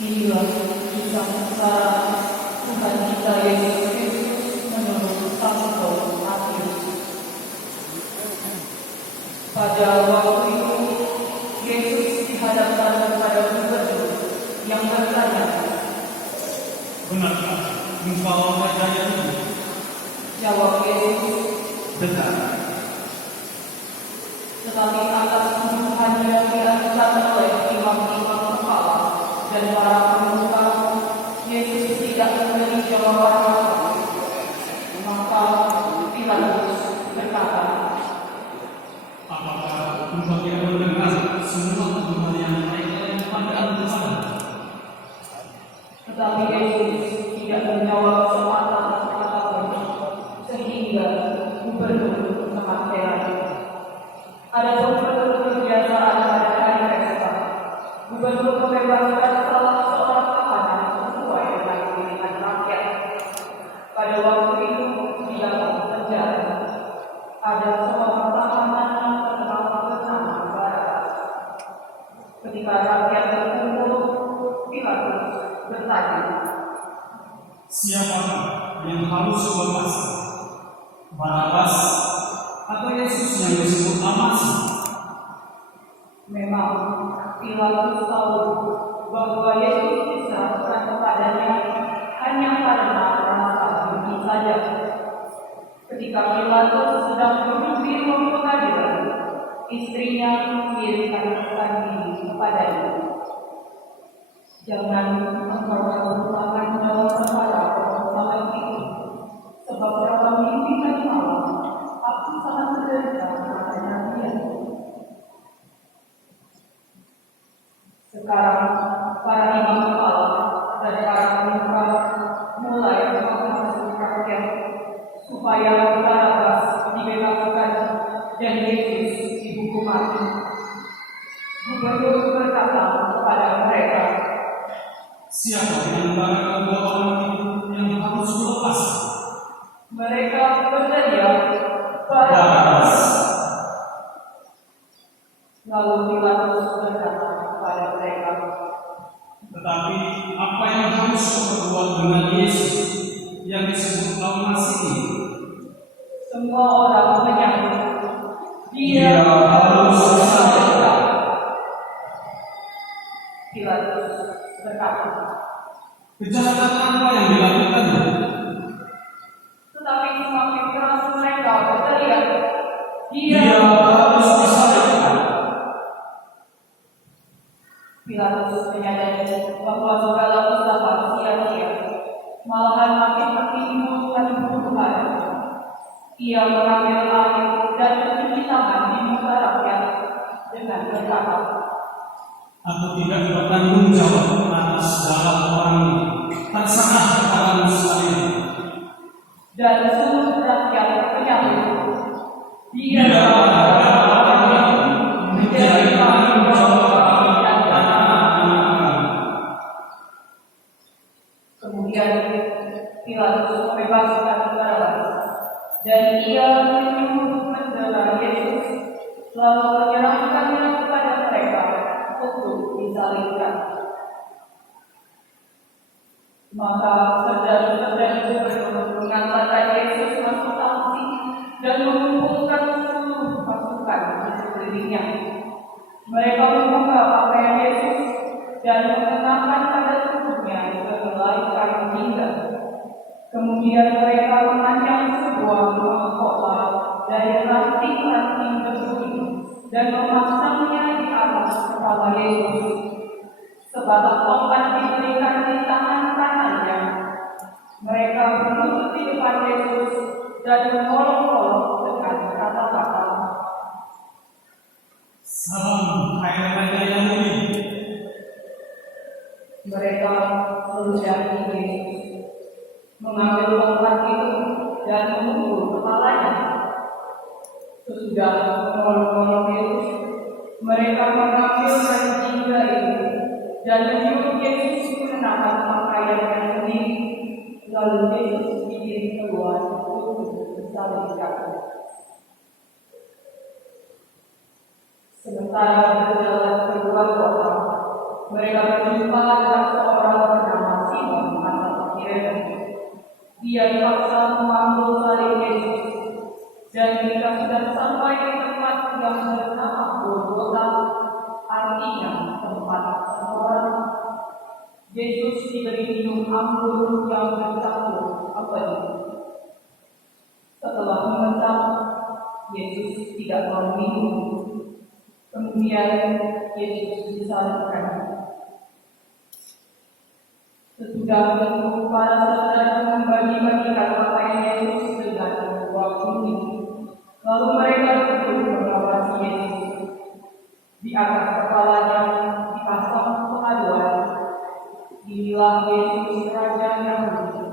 Inilah kisah Tuhan kita Yesus Kristus menurut Samuel akhir. Pada waktu itu, Yesus dihadapkan kepada gubernur yang bertanya, "Benarkah engkau raja Yahudi?" Jawab Yesus, "Benar." Tetapi atas tuduhannya diajukan oleh imam-imam kepala dan para pemuka, Yesus tidak memberi jawaban apa-apa. Maka Pilatus berkata, "Apakah engkau tidak mendengar semua tuduhan yang mereka lemparkan kepadamu?" Tetapi Yesus tidak menjawab sepatah kata pun, sehingga gubernur sangat heran. Adapun menurut kebiasaan pada hari pesta, gubernur membebaskan salah seorang tahanan sesuai dengan pilihan rakyat. Pada waktu itu di dalam penjara ada seorang tahanan yang bernama Barabas. Ketika rakyat berkumpul, Pilatus bertanya, "Siapakah yang harus bebas? Barabas atau Yesus yang disebut Al-Masih?" Memang Pilatus tahu bahwa Yesus diserahkan kepadanya hanya karena rasa benci saja. Ketika Pilatus sedang duduk di ruang pengadilan, istrinya mengirimkan pesan ini kepadanya, "Jangan engkau campur-tangan dalam perkara persoalan itu, sebab dalam mimpi tadi malam aku sangat menderita karena dia." Sekarang para imam kepala dan para pemuka mulai menghasut rakyat supaya Barabas dibebaskan dan Yesus dihukum mati. Gubernur berkata kepada mereka, "Siapa di antara kedua orang itu yang harus dilepas?" Mereka berteriak, "Barabas." Lalu Pilatus berkata kepada mereka, "Tetapi apa yang harus kau berbuat dengan Yesus yang disebut Al-Masih ini?" Semua orang menyambut, "Dia harus disalibkan." Pilatus berkata, "Kejahatan apa yang dilakukannya?" tetapi semakin keras mereka berteriak, "Dia harus disalibkan." Pilatus menyadari bahwa segala usaha sia-sia, malahan makin menimbulkan keburukan. Ia mengambil air dan mencuci tangan di muka rakyat dengan berkata, "Aku tidak bertanggung jawab atas darah orang ini, terserah kepadamu sekalian." dan seluruh rakyat menyambut, "Dia menjadi tanggung jawab dan anak-anak." Kemudian Pilatus membebaskan Barabas, dan ia menyuruh mendera Yesus, lalu menyerahkannya kepada mereka untuk disalibkan. Maka saudara-saudara gubernur mengantarkan Yesus masuk taksi dan mengumpulkan seluruh pasukan di sekelilingnya. Mereka membuka pakaian Yesus dan mengenakan pada tubuhnya sehelai kain pinggang. Kemudian mereka memanjang sebuah mahkota dari ranting-ranting berduri dan memasangnya di atas kepala Yesus. Sebatang tongkat diberikan di tangan kanannya. Mereka berlutut di depan Yesus dan mengolok-olok dengan kata-kata, "Salam, hai Raja Yahudi." Mereka meludahi Yesus, mengambil tongkat itu dan memukul kepalanya. Sesudah mengolok-olok Yesus, mereka mengambil kain itu dan menyuruh Yesus mengenakan pakaiannya sendiri. Lalu Yesus dikirim keluar untuk disalibkan. Sementara berjalan keluar kota, Mereka berjumpa dengan seorang bernama Simon asal Kirene. Dia dipaksa memanggul salib Yesus, dan ketika sudah sampai di tempat yang bernama Golgota, artinya tempat senggolan, Yesus diberi minum anggur yang bercampur api. Setelah menentang, Yesus tidak mau minum. Kemudian Yesus disalibkan. Sesudah itu para saudara membagi-bagikan pakaian Yesus dengan dua kuning. Lalu mereka duduk mengawasi Yesus. Di atas kepalanya dipasang pengaduan, "Inilah Yesus Raja Yahudi."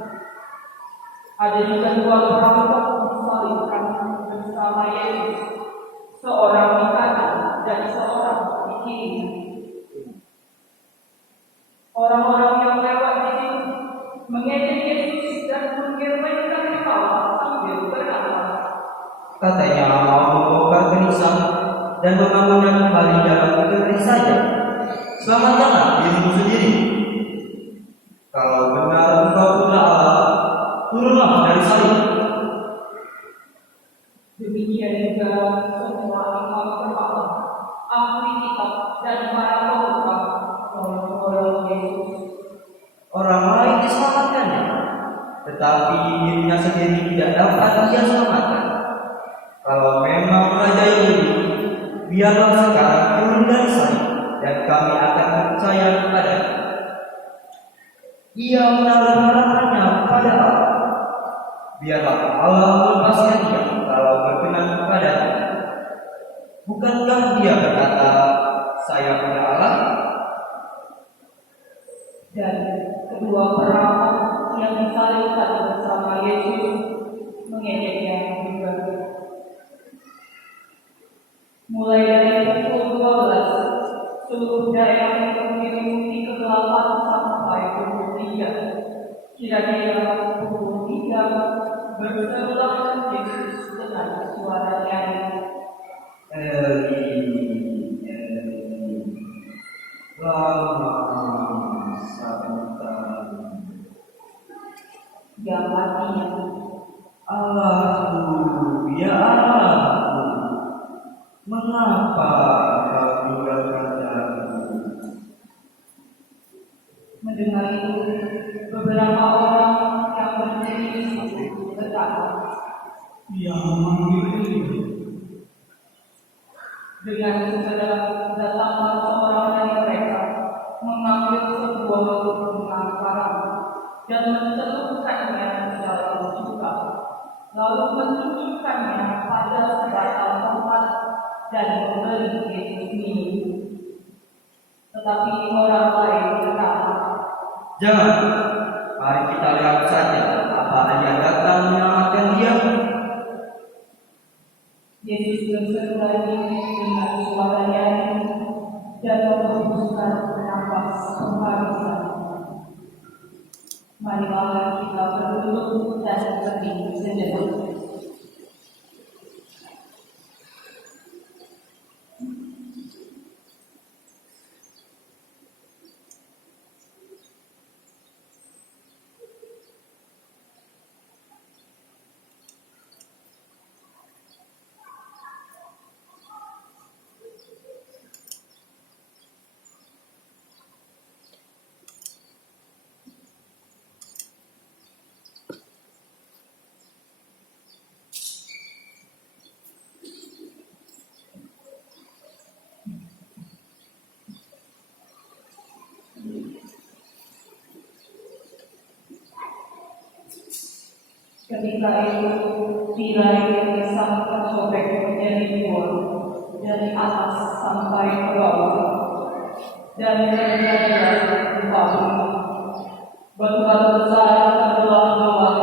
Ada juga dua perampok disalibkan bersama Yesus, seorang di kanan dan seorang di kiri. Orang-orang yang lewat di situ mengejek Yesus dan menggermenkan kepala sambil bernafas. Katanya mau membongkar gerisang dan membangunnya kembali dalam negeri saja. Selamatkanlah dirimu sendiri. Kalau benar engkau putra Allah, turunlah dari salib. Demikian juga semua imam kepala, ahli kitab dan para pemuka mendorong Yesus. Orang lain diselamatkannya, tetapi dirinya sendiri tidak dapat dia selamatkan. Kalau memang Raja Yahudi, biarlah sekarang turun dari salib dan kami akan percaya kepadanya. Ia menaruh harapannya pada Allah. Biarlah Allah melepaskan dia kalau berkenan kepadanya. Bukankah dia berkata, "Saya punya Allah"? Dan kedua perampok yang disalibkan bersama Yesus mengejeknya juga. Mulai dari pukul 12, seluruh daerah itu mengikuti kegelapan sampai pukul 3. Kira-kira pukul 3 berserulah Yesus dengan suara nyaring, Eli, Eli, lama sabachthani. yang artinya, Allahku, ya Allahku, mengapa kau tinggalkan aku? mendengar itu beberapa orang yang berdiri di situ berkata, Ia memanggil Elia. dengan segera datanglah seorang dari mereka mengambil sebuah bunga karam dan mencelupkannya di dalam cuka, lalu menunjukkannya pada sebatang tempat dan memberi Yesus minum. Tetapi orang lain berkata, Jangan, mari kita lihat saja apa yang datang menyelamatkan dia. Yesus berseru lagi dengan suara nyaring dan menghembuskan nafas penghabisan. Marilah kita berduduk dan berdiri sejenak. Ketika itu tirai yang sangat tersobek menjadi dua dari atas sampai ke bawah, dan terjadilah gempa bumi. Batu-batu besar terbelah-belah,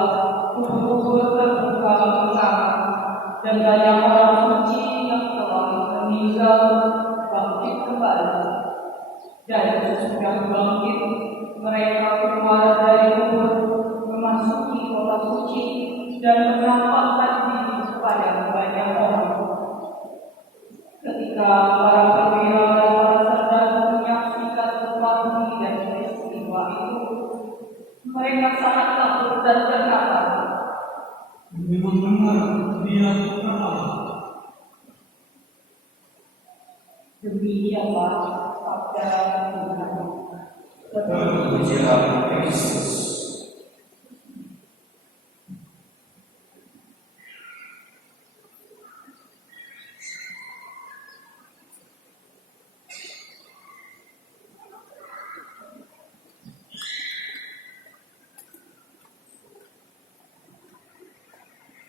kubur-kubur terbuka mengangkat, dan banyak orang suci yang telah meninggal bangkit kembali. Dan sesudah bangkit, mereka keluar dari kubur, memasuki kota suci dan menampakkan diri kepada banyak orang. Ketika para perwira dan para sarjana menyaksikan gempa Mereka sangat takut dan berkata, Memang benar dia putra Allah. demikianlah sabda Tuhan. Terpujilah Kristus.